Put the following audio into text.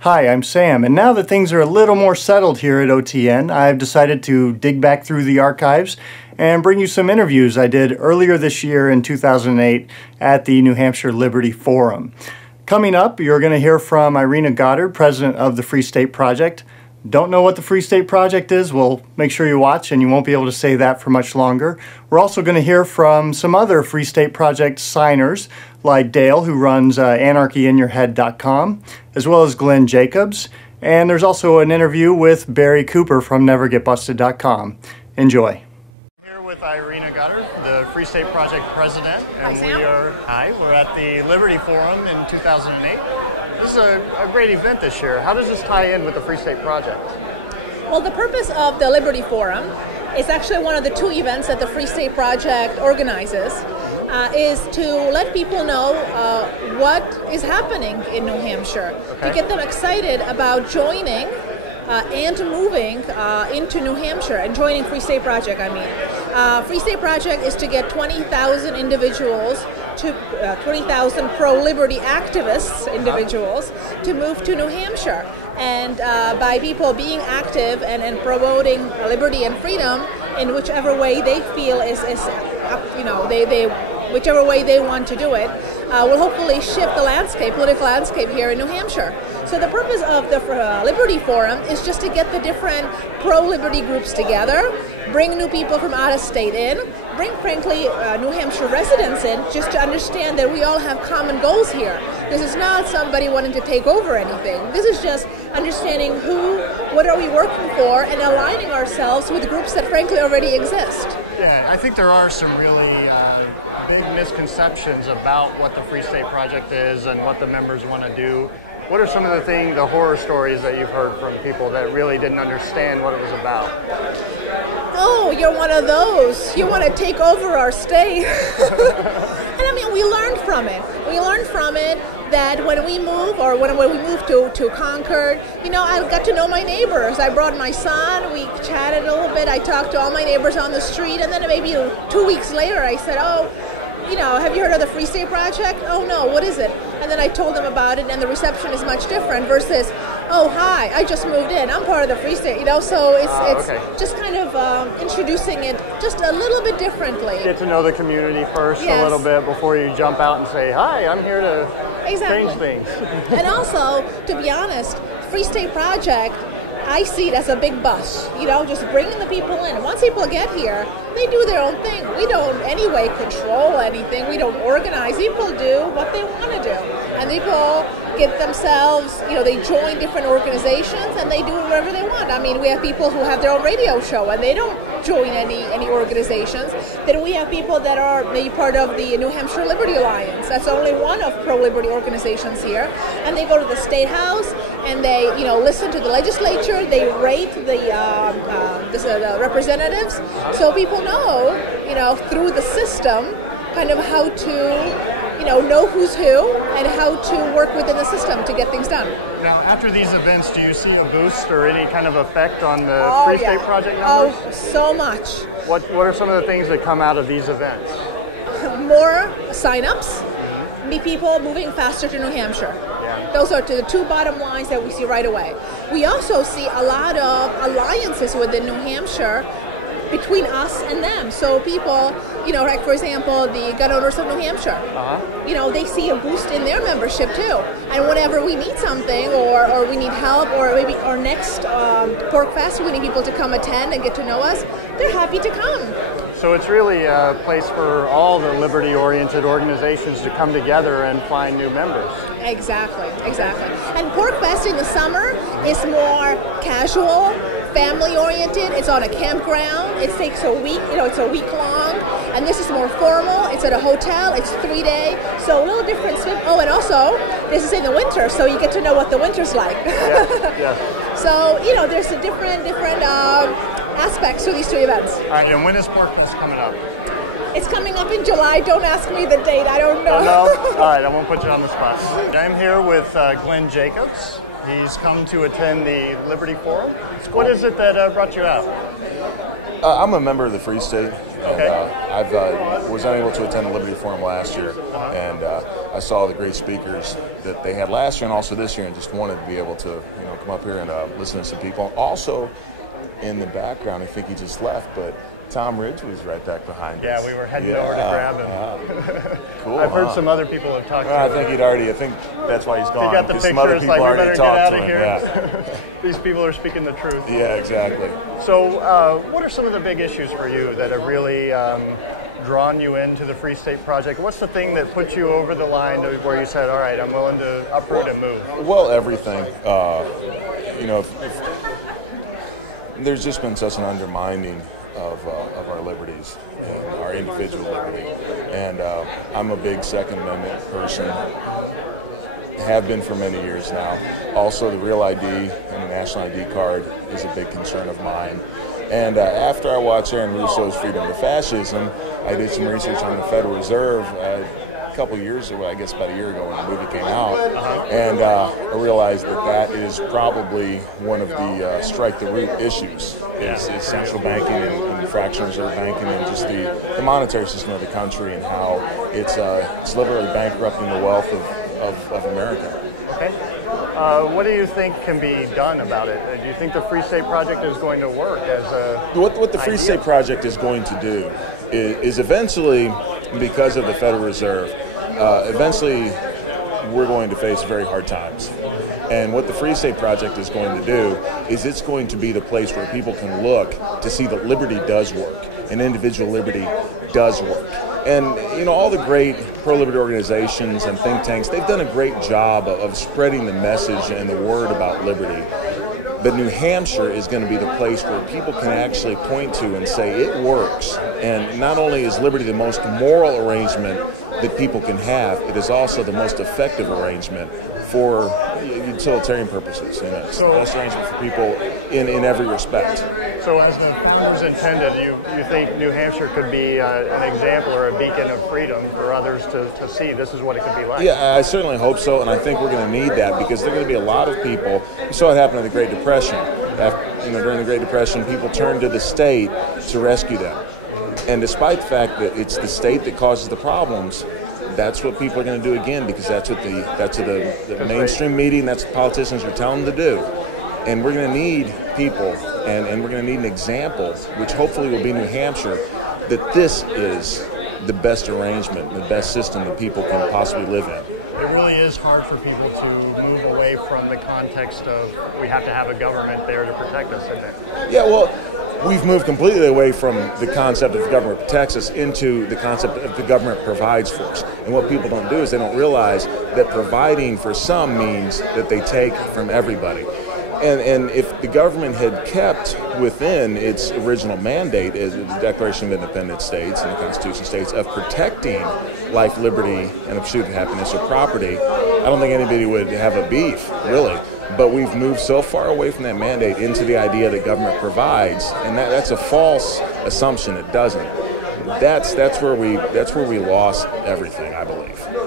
Hi, I'm Sam, and now that things are a little more settled here at OTN, I've decided to dig back through the archives and bring you some interviews I did earlier this year in 2008 at the New Hampshire Liberty Forum. Coming up, you're going to hear from Irena Goddard, president of the Free State Project. Don't know what the Free State Project is? Well, make sure you watch and you won't be able to say that for much longer. We're also going to hear from some other Free State Project signers like Dale, who runs anarchyinyourhead.com, as well as Glenn Jacobs. And there's also an interview with Barry Cooper from nevergetbusted.com. Enjoy. Here with Irena Goddard, the Free State Project president. And we're at the Liberty Forum in 2008. This is a great event this year. How does this tie in with the Free State Project? Well, the purpose of the Liberty Forum is actually one of the two events that the Free State Project organizes, is to let people know what is happening in New Hampshire, to get them excited about joining and moving into New Hampshire and joining Free State Project, Free State Project is to get 20,000 individuals to 20,000 pro-liberty activists, individuals, to move to New Hampshire. And by people being active and promoting liberty and freedom in whichever way they feel is whichever way they want to do it, will hopefully shift the landscape, political landscape here in New Hampshire. So the purpose of the Liberty Forum is just to get the different pro-liberty groups together, bring new people from out of state in, bring, frankly, New Hampshire residents in, just to understand that we all have common goals here. This is not somebody wanting to take over anything. This is just understanding what are we working for, and aligning ourselves with groups that, frankly, already exist. Yeah, I think there are some really big misconceptions about what the Free State Project is and what the members want to do. What are some of the horror stories that you've heard from people that really didn't understand what it was about? Oh, you're one of those. You want to take over our state. And we learned from it. We learned from it that when we move, or when we moved to Concord, I got to know my neighbors. I brought my son, we chatted a little bit, I talked to all my neighbors on the street, and then maybe 2 weeks later I said, have you heard of the Free State Project? Oh no, what is it? And then I told them about it, and the reception is much different versus, oh hi, I just moved in, I'm part of the Free State, so it's just kind of introducing it just a little bit differently. Get to know the community first a little bit before you jump out and say, hi, I'm here to change things. And also, to be honest, Free State Project, I see it as a big bus, just bringing the people in. Once people get here, they do their own thing. We don't anyway control anything. We don't organize. People do what they want to do. And people get themselves, they join different organizations and they do whatever they want. We have people who have their own radio show and they don't join any organizations. Then we have people that are maybe part of the New Hampshire Liberty Alliance. That's only one of pro-liberty organizations here. And they go to the State House and they, listen to the legislature. They rate the representatives. So people know, through the system, kind of how to, know who's who and how to work within the system to get things done. Now, after these events, do you see a boost or any kind of effect on the Free State Project numbers? Oh, so much. What are some of the things that come out of these events? More sign-ups, people moving faster to New Hampshire. Yeah. Those are the two bottom lines that we see right away. We also see a lot of alliances within New Hampshire between us and them. So people, like for example, the gun owners of New Hampshire, they see a boost in their membership too. And whenever we need something or we need help, or maybe our next Pork Fest, we need people to come attend and get to know us, they're happy to come. So it's really a place for all the liberty-oriented organizations to come together and find new members. Exactly. And Pork Fest in the summer is more casual, family-oriented. It's on a campground. It takes a week. It's a week long. And this is more formal. It's at a hotel. It's 3 day. So a little different swim. Oh, and also this is in the winter, so you get to know what the winter's like. Yes. So there's a different aspects to these two events. All right. And when is Pork Fest coming up? It's coming up in July. Don't ask me the date. I don't know. Oh, no? All right, I won't put you on the spot. I'm here with Glenn Jacobs. He's come to attend the Liberty Forum. What is it that brought you out? I'm a member of the Free State, and Okay. I was unable to attend the Liberty Forum last year, and I saw the great speakers that they had last year and also this year, and just wanted to be able to come up here and listen to some people. Also, in the background, I think he just left, but Tom Ridge was right back behind us. Yeah, we were heading over to grab him. Cool. I've heard some other people have talked to him. I think that's why he's gone. He got the because some picture, other it's people like, we already better get talked out to of him. here. Yeah. These people are speaking the truth. Yeah, exactly. So what are some of the big issues for you that have really drawn you into the Free State Project? What's the thing that put you over the line to where you said, all right, I'm willing to uproot and move? Well, everything. There's just been such an undermining of our liberties and our individual liberty. And I'm a big Second Amendment person, have been for many years now. Also, the Real ID and the National ID card is a big concern of mine. And after I watched Aaron Russo's Freedom to Fascism, I did some research on the Federal Reserve a couple years ago, I guess about a year ago when the movie came out, and I realized that is probably one of the strike the root issues, is central banking and fractional reserve banking and just the monetary system of the country and how it's literally bankrupting the wealth of America. Okay. What do you think can be done about it? Do you think the Free State Project is going to work as a What the Free State Project is going to do is eventually, because of the Federal Reserve, eventually we're going to face very hard times. And what the Free State Project is going to do is it's going to be the place where people can look to see that liberty does work and individual liberty does work. And, all the great pro-liberty organizations and think tanks, they've done a great job of spreading the message and the word about liberty. But New Hampshire is going to be the place where people can actually point to and say it works. And not only is liberty the most moral arrangement that people can have, it is also the most effective arrangement for utilitarian purposes. And it's the best arrangement for people in every respect. So as the founders intended, you think New Hampshire could be an example or a beacon of freedom for others to see this is what it could be like? Yeah, I certainly hope so, and I think we're going to need that because there are going to be a lot of people. We saw it happen in the Great Depression. During the Great Depression, people turned to the state to rescue them. And despite the fact that it's the state that causes the problems, that's what people are going to do again because that's what the mainstream media and that's what politicians are telling them to do. And we're going to need people, and we're going to need an example, which hopefully will be New Hampshire, that this is the best arrangement, the best system that people can possibly live in. It really is hard for people to move away from the context of we have to have a government there to protect us, isn't it? Yeah, well, we've moved completely away from the concept of the government protects us into the concept of the government provides for us. And what people don't do is they don't realize that providing for some means that they take from everybody. And if the government had kept within its original mandate as the Declaration of Independent States and the Constitution states of protecting life, liberty, and the pursuit of happiness or property, I don't think anybody would have a beef, really. But we've moved so far away from that mandate into the idea that government provides, and that's a false assumption. It doesn't. That's where we lost everything, I believe.